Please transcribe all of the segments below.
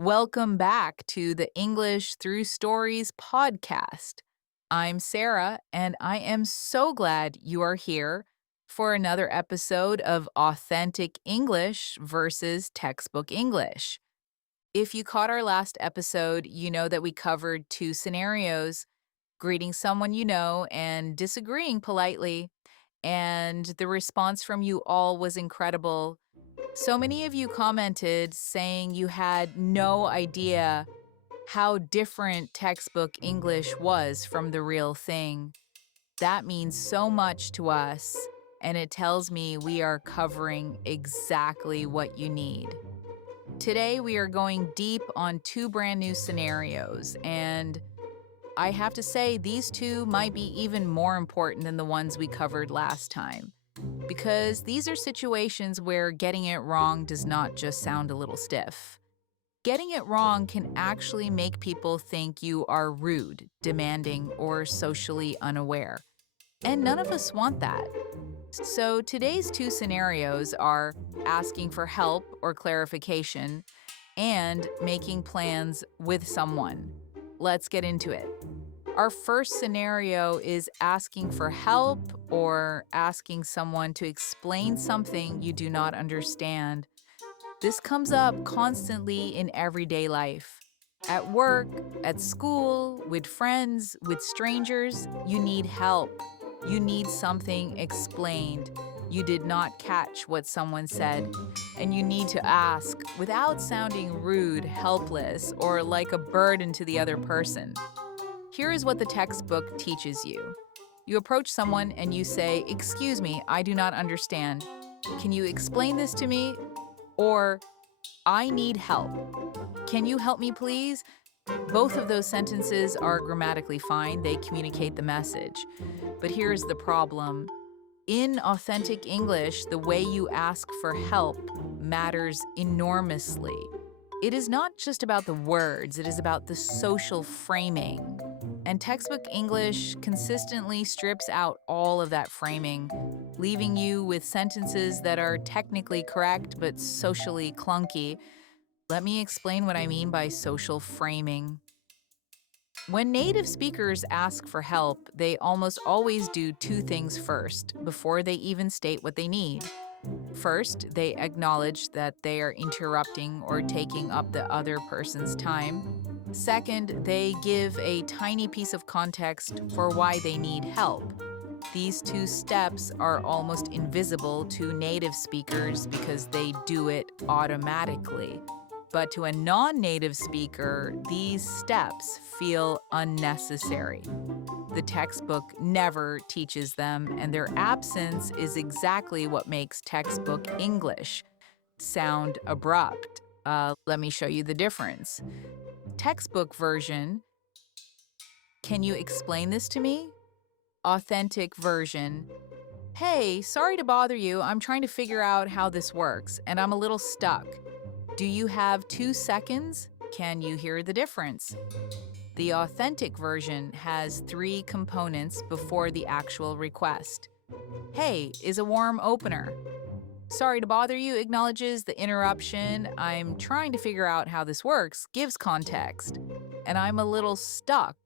Welcome back to the English Through Stories podcast. I'm Sarah, and I am so glad you are here for another episode of Authentic English versus Textbook English. If you caught our last episode, you know that we covered two scenarios: greeting someone you know and disagreeing politely. And the response from you all was incredible. So many of you commented saying you had no idea how different textbook English was from the real thing. That means so much to us, and it tells me we are covering exactly what you need. Today, we are going deep on two brand new scenarios, and I have to say, these two might be even more important than the ones we covered last time, because these are situations where getting it wrong does not just sound a little stiff. Getting it wrong can actually make people think you are rude, demanding, or socially unaware. And none of us want that. So today's two scenarios are asking for help or clarification and making plans with someone. Let's get into it. Our first scenario is asking for help or asking someone to explain something you do not understand. This comes up constantly in everyday life. At work, at school, with friends, with strangers, you need help. You need something explained. You did not catch what someone said, and you need to ask without sounding rude, helpless, or like a burden to the other person. Here is what the textbook teaches you. You approach someone and you say, "Excuse me, I do not understand. Can you explain this to me?" Or, "I need help. Can you help me, please?" Both of those sentences are grammatically fine. They communicate the message. But here's the problem. In authentic English, the way you ask for help matters enormously. It is not just about the words, it is about the social framing. And textbook English consistently strips out all of that framing, leaving you with sentences that are technically correct but socially clunky. Let me explain what I mean by social framing. When native speakers ask for help, they almost always do two things first before they even state what they need. First, they acknowledge that they are interrupting or taking up the other person's time. Second, they give a tiny piece of context for why they need help. These two steps are almost invisible to native speakers because they do it automatically. But to a non-native speaker, these steps feel unnecessary. The textbook never teaches them, and their absence is exactly what makes textbook English sound abrupt. Let me show you the difference. Textbook version, "Can you explain this to me?" Authentic version, "Hey, sorry to bother you. I'm trying to figure out how this works, and I'm a little stuck. Do you have 2 seconds? Can you hear the difference?" The authentic version has three components before the actual request. "Hey" is a warm opener. "Sorry to bother you" acknowledges the interruption. "I'm trying to figure out how this works" gives context. And "I'm a little stuck"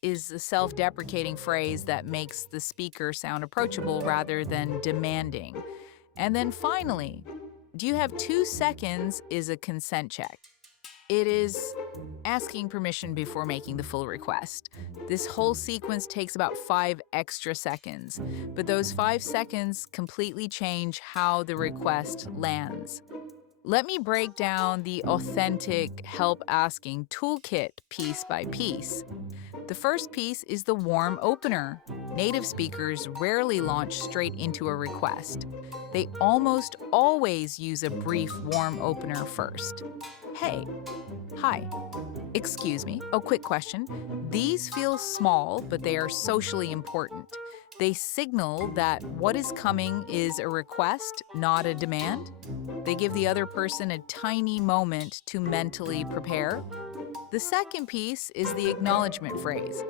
is a self-deprecating phrase that makes the speaker sound approachable rather than demanding. And then finally, "Do you have 2 seconds" is a consent check. It is asking permission before making the full request. This whole sequence takes about 5 extra seconds, but those 5 seconds completely change how the request lands. Let me break down the authentic help asking toolkit piece by piece. The first piece is the warm opener. Native speakers rarely launch straight into a request. They almost always use a brief warm opener first. "Hey," "Hi," "Excuse me," "Oh, quick question." These feel small, but they are socially important. They signal that what is coming is a request, not a demand. They give the other person a tiny moment to mentally prepare. The second piece is the acknowledgement phrase.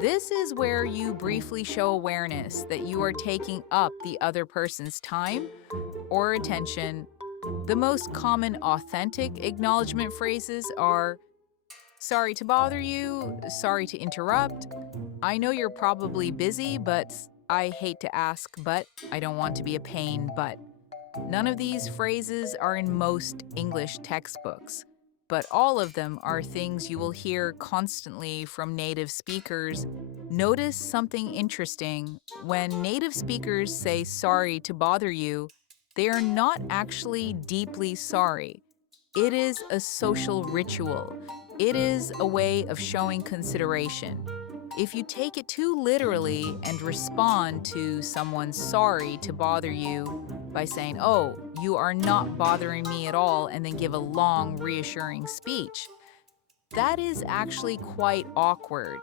This is where you briefly show awareness that you are taking up the other person's time or attention The most common authentic acknowledgement phrases are sorry to bother you, sorry to interrupt, I know you're probably busy, but I hate to ask, but I don't want to be a pain, but. None of these phrases are in most English textbooks, but all of them are things you will hear constantly from native speakers. Notice something interesting. When native speakers say sorry to bother you, they are not actually deeply sorry. It is a social ritual. It is a way of showing consideration. If you take it too literally and respond to someone's sorry to bother you by saying, oh, you are not bothering me at all, and then give a long, reassuring speech, that is actually quite awkward.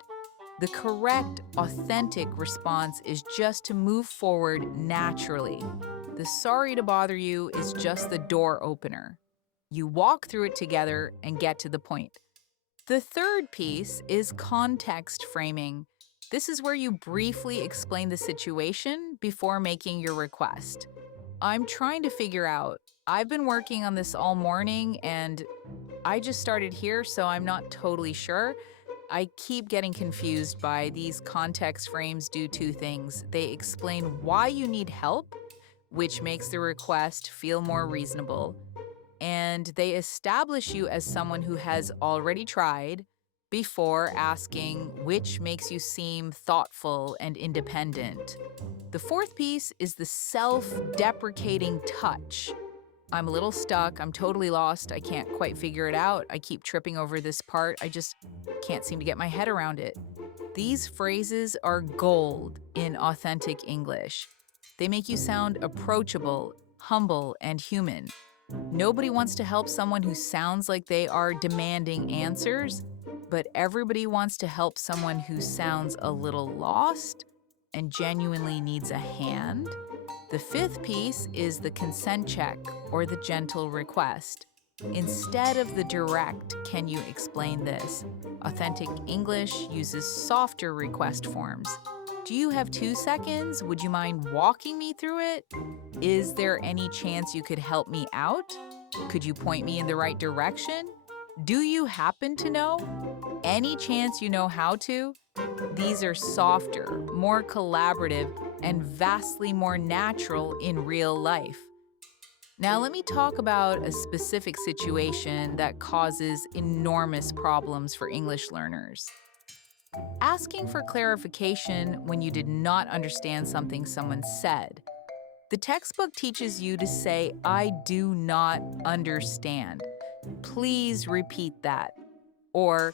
The correct, authentic response is just to move forward naturally. The sorry to bother you is just the door opener. You walk through it together and get to the point. The third piece is context framing. This is where you briefly explain the situation before making your request. I'm trying to figure out, I've been working on this all morning and I just started here, so I'm not totally sure. I keep getting confused by these context frames do two things. They explain why you need help, which makes the request feel more reasonable, and they establish you as someone who has already tried before asking, which makes you seem thoughtful and independent. The fourth piece is the self-deprecating touch. I'm a little stuck. I'm totally lost. I can't quite figure it out. I keep tripping over this part. I just can't seem to get my head around it. These phrases are gold in authentic English. They make you sound approachable, humble, and human. Nobody wants to help someone who sounds like they are demanding answers, but everybody wants to help someone who sounds a little lost and genuinely needs a hand. The fifth piece is the consent check or the gentle request. Instead of the direct, can you explain this? Authentic English uses softer request forms. Do you have 2 seconds? Would you mind walking me through it? Is there any chance you could help me out? Could you point me in the right direction? Do you happen to know? Any chance you know how to? These are softer, more collaborative, and vastly more natural in real life. Now let me talk about a specific situation that causes enormous problems for English learners. Asking for clarification when you did not understand something someone said. The textbook teaches you to say, I do not understand. Please repeat that. Or,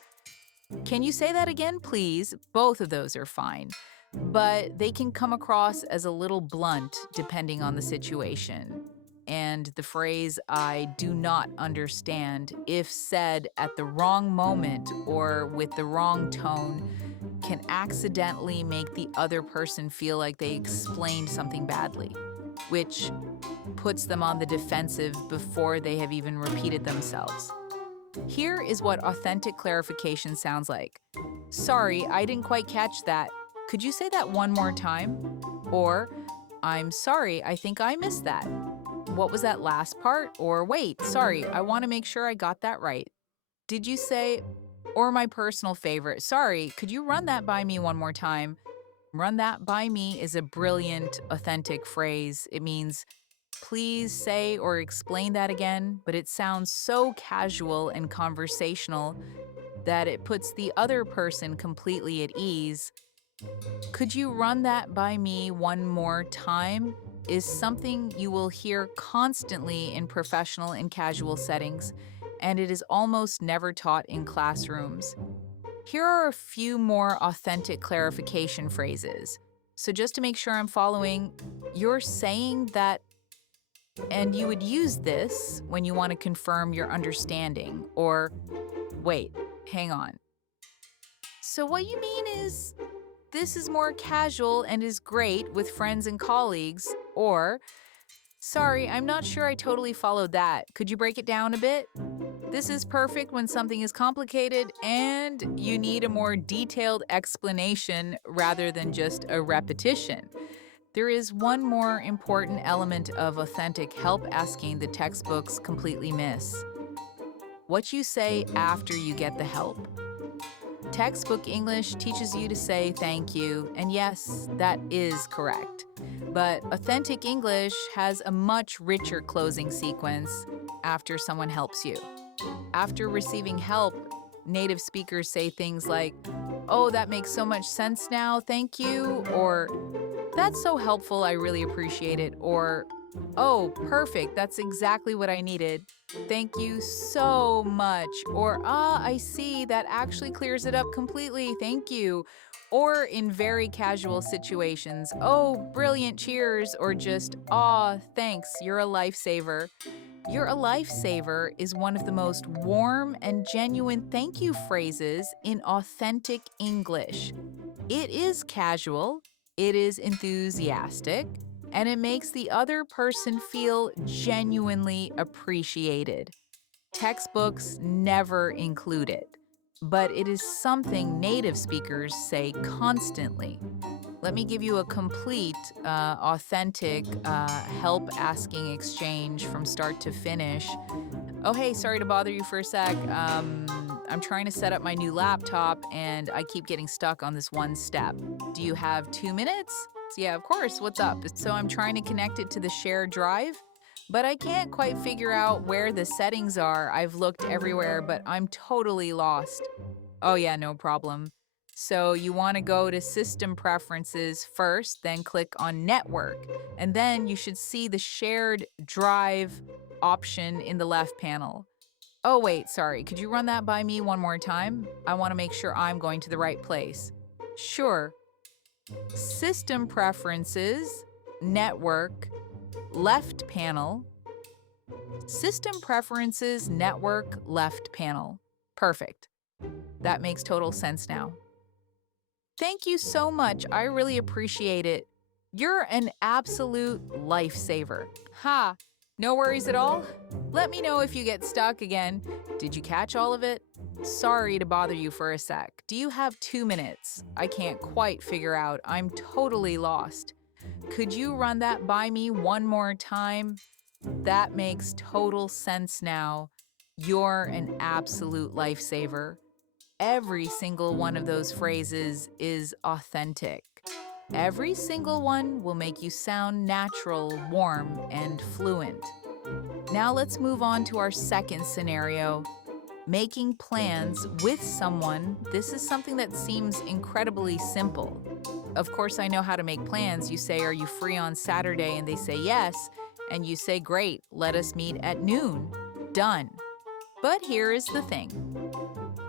can you say that again, please? Both of those are fine. But they can come across as a little blunt depending on the situation. And the phrase, I do not understand, if said at the wrong moment or with the wrong tone, can accidentally make the other person feel like they explained something badly, which puts them on the defensive before they have even repeated themselves. Here is what authentic clarification sounds like. Sorry, I didn't quite catch that. Could you say that one more time? Or, I'm sorry, I think I missed that. What was that last part? Or wait, sorry, I want to make sure I got that right. Did you say, or my personal favorite, sorry, could you run that by me one more time? Run that by me is a brilliant, authentic phrase. It means, please say or explain that again, but it sounds so casual and conversational that it puts the other person completely at ease. Could you run that by me one more time? Is something you will hear constantly in professional and casual settings, and it is almost never taught in classrooms. Here are a few more authentic clarification phrases. So just to make sure I'm following, you're saying that, and you would use this when you want to confirm your understanding, or wait, hang on. So what you mean is, this is more casual and is great with friends and colleagues, or, sorry, I'm not sure I totally followed that. Could you break it down a bit? This is perfect when something is complicated and you need a more detailed explanation rather than just a repetition. There is one more important element of authentic help asking the textbooks completely miss: what you say after you get the help. Textbook English teaches you to say thank you, and yes, that is correct. But authentic English has a much richer closing sequence after someone helps you. After receiving help, native speakers say things like, "Oh, that makes so much sense now, thank you," or "That's so helpful, I really appreciate it," or "Oh, perfect, that's exactly what I needed. Thank you so much," or "Ah, I see, that actually clears it up completely, thank you." Or in very casual situations, "Oh, brilliant, cheers," or just "Aw, thanks, you're a lifesaver." "You're a lifesaver" is one of the most warm and genuine thank you phrases in authentic English. It is casual, it is enthusiastic, and it makes the other person feel genuinely appreciated. Textbooks never include it, but it is something native speakers say constantly. Let me give you a complete, authentic help asking exchange from start to finish. "Oh, hey, sorry to bother you for a sec. I'm trying to set up my new laptop and I keep getting stuck on this one step. Do you have 2 minutes?" "Yeah, of course. What's up?" "So I'm trying to connect it to the shared drive, but I can't quite figure out where the settings are. I've looked everywhere, but I'm totally lost." "Oh, yeah, no problem. So you want to go to System Preferences first, then click on Network, and then you should see the shared drive option in the left panel." "Oh, wait, sorry. Could you run that by me one more time? I want to make sure I'm going to the right place." "Sure. System Preferences, Network, left panel. System Preferences, Network, left panel." Perfect. That makes total sense now. "Thank you so much. I really appreciate it. You're an absolute lifesaver." "Ha! No worries at all. Let me know if you get stuck again. Did you catch all of it? Sorry to bother you for a sec. Do you have 2 minutes? I can't quite figure out. I'm totally lost. Could you run that by me one more time?" That makes total sense now. You're an absolute lifesaver. Every single one of those phrases is authentic. Every single one will make you sound natural, warm, and fluent. Now let's move on to our second scenario: making plans with someone. This is something that seems incredibly simple. Of course, I know how to make plans. You say, "Are you free on Saturday?" And they say yes. And you say, "Great, let us meet at noon." Done. But here is the thing: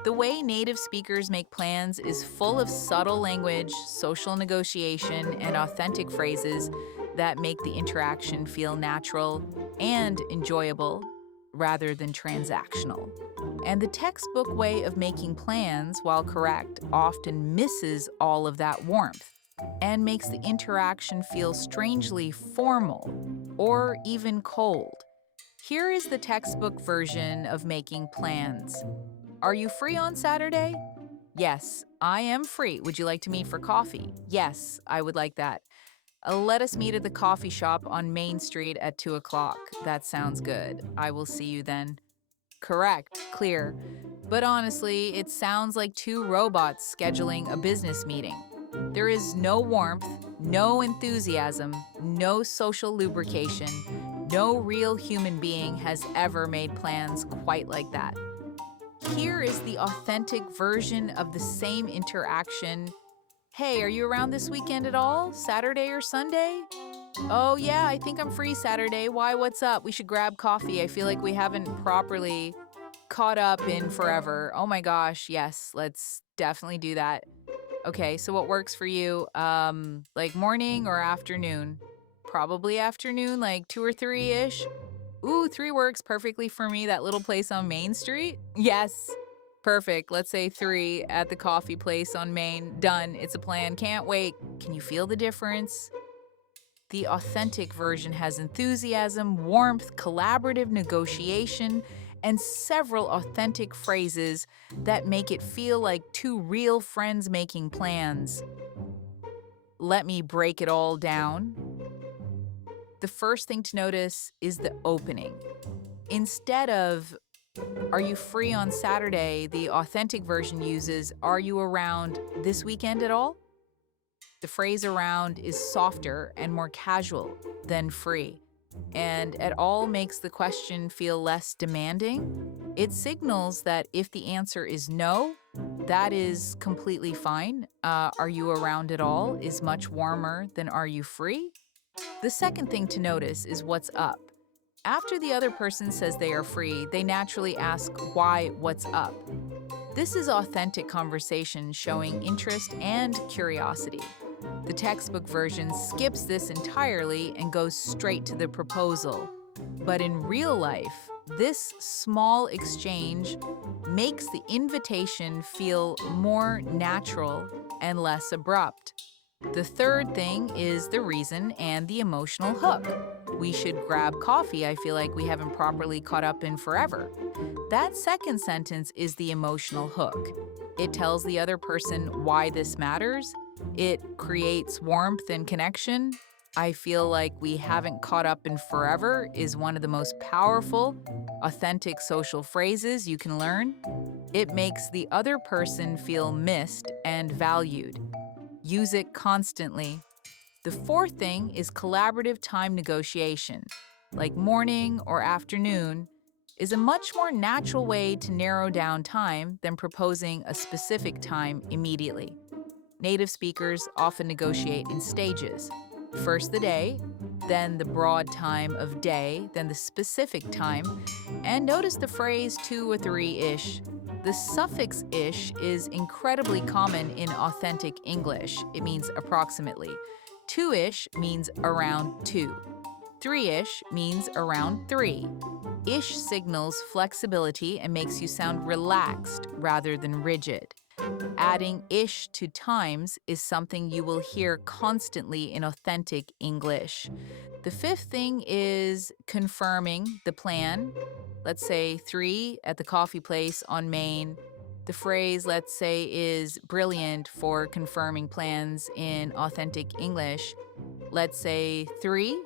the way native speakers make plans is full of subtle language, social negotiation, and authentic phrases that make the interaction feel natural and enjoyable rather than transactional. And the textbook way of making plans, while correct, often misses all of that warmth and makes the interaction feel strangely formal or even cold. Here is the textbook version of making plans: "Are you free on Saturday?" "Yes, I am free. Would you like to meet for coffee?" "Yes, I would like that." Let us meet at the coffee shop on Main Street at 2 o'clock. That sounds good. I will see you then." Correct, clear. But honestly, it sounds like two robots scheduling a business meeting. There is no warmth, no enthusiasm, no social lubrication. No real human being has ever made plans quite like that. Here is the authentic version of the same interaction. "Hey, are you around this weekend at all? Saturday or Sunday?" "Oh, yeah, I think I'm free Saturday. Why, what's up? We should grab coffee. I feel like we haven't properly caught up in forever." "Oh my gosh, yes, let's definitely do that." "Okay, so what works for you? Like morning or afternoon?" "Probably afternoon, like 2 or 3-ish." "Ooh, 3 works perfectly for me. That little place on Main Street?" "Yes." "Perfect. Let's say 3 at the coffee place on Main. Done. It's a plan. Can't wait." Can you feel the difference? The authentic version has enthusiasm, warmth, collaborative negotiation, and several authentic phrases that make it feel like two real friends making plans. let me break it all down. The first thing to notice is the opening. Instead of, "Are you free on Saturday?" the authentic version uses, "Are you around this weekend at all?" The phrase around is softer and more casual than free, and at all makes the question feel less demanding. It signals that if the answer is no, that is completely fine. Are you around at all is much warmer than are you free? The second thing to notice is what's up. After the other person says they are free, they naturally ask why, what's up. This is authentic conversation showing interest and curiosity. The textbook version skips this entirely and goes straight to the proposal. But in real life, this small exchange makes the invitation feel more natural and less abrupt. The third thing is the reason and the emotional hook. "We should grab coffee. I feel like we haven't properly caught up in forever." That second sentence is the emotional hook. It tells the other person why this matters. It creates warmth and connection. "I feel like we haven't caught up in forever" is one of the most powerful, authentic social phrases you can learn. It makes the other person feel missed and valued. Use it constantly. The fourth thing is collaborative time negotiation, like morning or afternoon, is a much more natural way to narrow down time than proposing a specific time immediately. Native speakers often negotiate in stages. First the day, then the broad time of day, then the specific time, and notice the phrase 2 or 3-ish. The suffix ish is incredibly common in authentic English. It means approximately. 2-ish means around 2. 3-ish means around 3. Ish signals flexibility and makes you sound relaxed rather than rigid. Adding ish to times is something you will hear constantly in authentic English. The fifth thing is confirming the plan. Let's say 3 at the coffee place on Main. The phrase, let's say, is brilliant for confirming plans in authentic English. Let's say 3.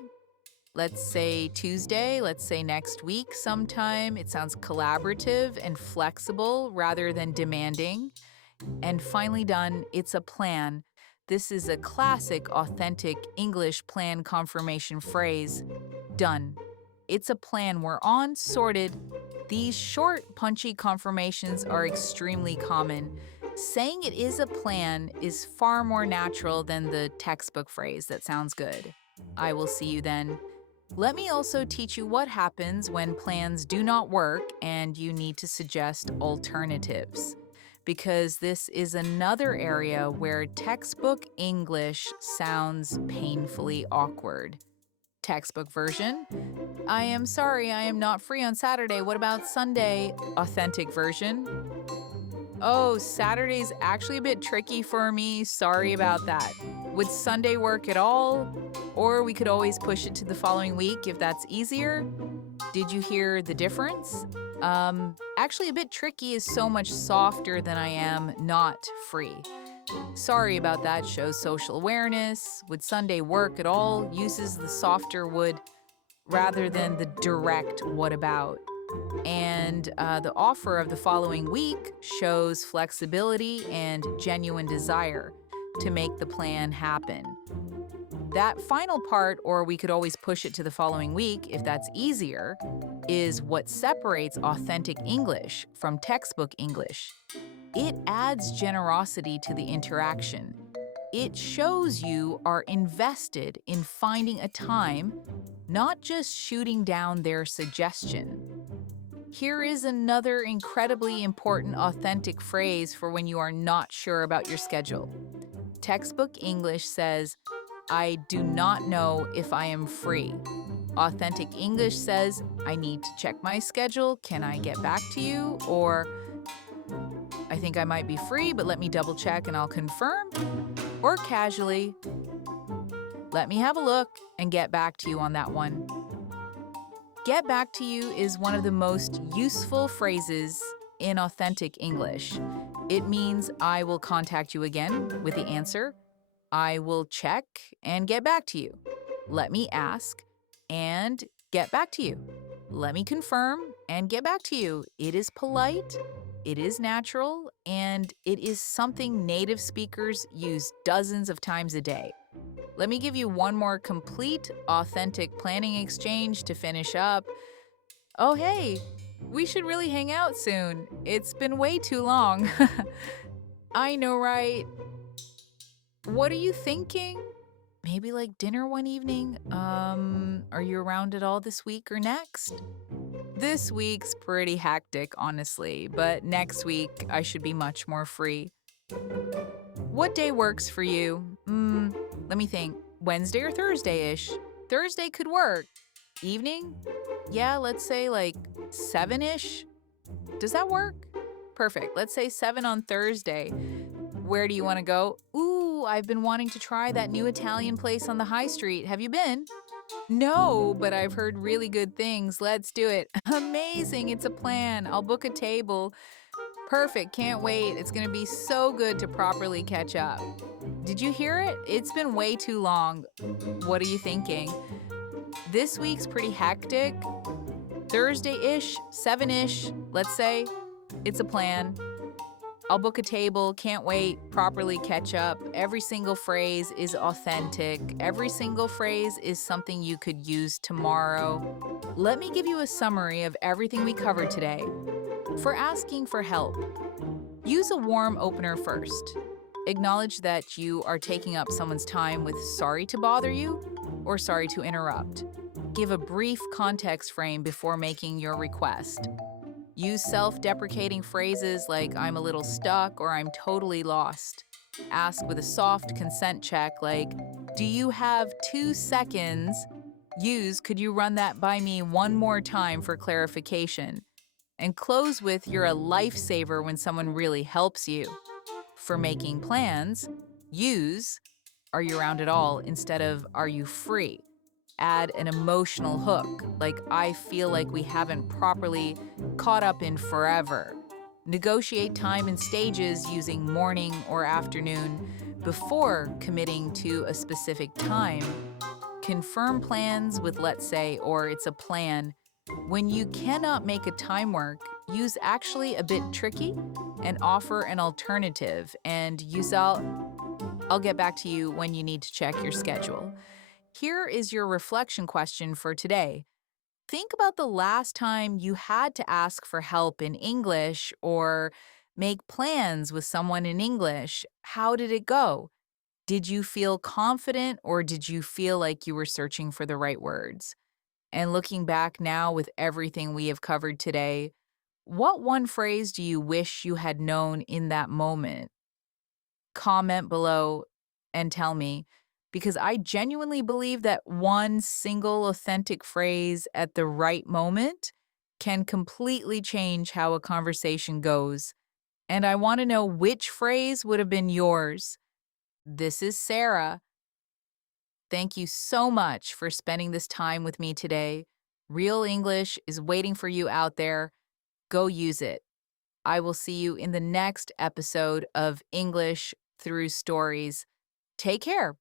Let's say Tuesday. Let's say next week sometime. It sounds collaborative and flexible rather than demanding. And finally done, it's a plan. This is a classic authentic English plan confirmation phrase. Done. It's a plan we're on, sorted. These short, punchy confirmations are extremely common. Saying it is a plan is far more natural than the textbook phrase that sounds good. I will see you then. Let me also teach you what happens when plans do not work and you need to suggest alternatives, because this is another area where textbook English sounds painfully awkward. Textbook version: "I am sorry, I am not free on Saturday. What about Sunday?" Authentic version: "Oh, Saturday's actually a bit tricky for me. Sorry about that. Would Sunday work at all? Or we could always push it to the following week if that's easier." Did you hear the difference? Actually, a bit tricky is so much softer than "I am not free." Sorry about that shows social awareness. Would Sunday work at all uses the softer would rather than the direct what about. And the offer of the following week shows flexibility and genuine desire to make the plan happen. That final part, "or we could always push it to the following week if that's easier," is what separates authentic English from textbook English. It adds generosity to the interaction. It shows you are invested in finding a time, not just shooting down their suggestion. Here is another incredibly important authentic phrase for when you are not sure about your schedule. Textbook English says, "I do not know if I am free." Authentic English says, "I need to check my schedule. Can I get back to you?" Or, "I think I might be free, but let me double check and I'll confirm." Or casually, "Let me have a look and get back to you on that one." Get back to you is one of the most useful phrases in authentic English. It means I will contact you again with the answer. I will check and get back to you. Let me ask and get back to you. Let me confirm and get back to you. It is polite, it is natural, and it is something native speakers use dozens of times a day. Let me give you one more complete, authentic planning exchange to finish up. Oh, hey, we should really hang out soon. It's been way too long. I know, right? What are you thinking? Maybe like dinner one evening? Are you around at all this week or next? This week's pretty hectic, honestly, but next week I should be much more free. What day works for you? Let me think. Wednesday or Thursday ish? Thursday could work. Evening? Yeah, let's say like 7 ish. Does that work? Perfect. Let's say 7 on Thursday. Where do you want to go? Ooh, I've been wanting to try that new Italian place on the high street. Have you been? No, but I've heard really good things. Let's do it. Amazing. It's a plan. I'll book a table. Perfect. Can't wait. It's going to be so good to properly catch up. Did you hear it? It's been way too long. What are you thinking? This week's pretty hectic. Thursday-ish, 7-ish, let's say. It's a plan. I'll book a table, can't wait, properly catch up. Every single phrase is authentic. Every single phrase is something you could use tomorrow. Let me give you a summary of everything we covered today. For asking for help, use a warm opener first. Acknowledge that you are taking up someone's time with sorry to bother you or sorry to interrupt. Give a brief context frame before making your request. Use self-deprecating phrases like I'm a little stuck or I'm totally lost. Ask with a soft consent check like, do you have 2 seconds? Use, could you run that by me one more time for clarification? And close with, you're a lifesaver when someone really helps you. For making plans, use, are you around at all instead of are you free? Add an emotional hook, like I feel like we haven't properly caught up in forever. Negotiate time and stages using morning or afternoon before committing to a specific time. Confirm plans with let's say or it's a plan. When you cannot make a time work, use actually a bit tricky and offer an alternative and use I'll get back to you when you need to check your schedule. Here is your reflection question for today. Think about the last time you had to ask for help in English or make plans with someone in English. How did it go? Did you feel confident or did you feel like you were searching for the right words? And looking back now with everything we have covered today, what one phrase do you wish you had known in that moment? Comment below and tell me, because I genuinely believe that one single authentic phrase at the right moment can completely change how a conversation goes. And I want to know which phrase would have been yours. This is Sarah. Thank you so much for spending this time with me today. Real English is waiting for you out there. Go use it. I will see you in the next episode of English Through Stories. Take care.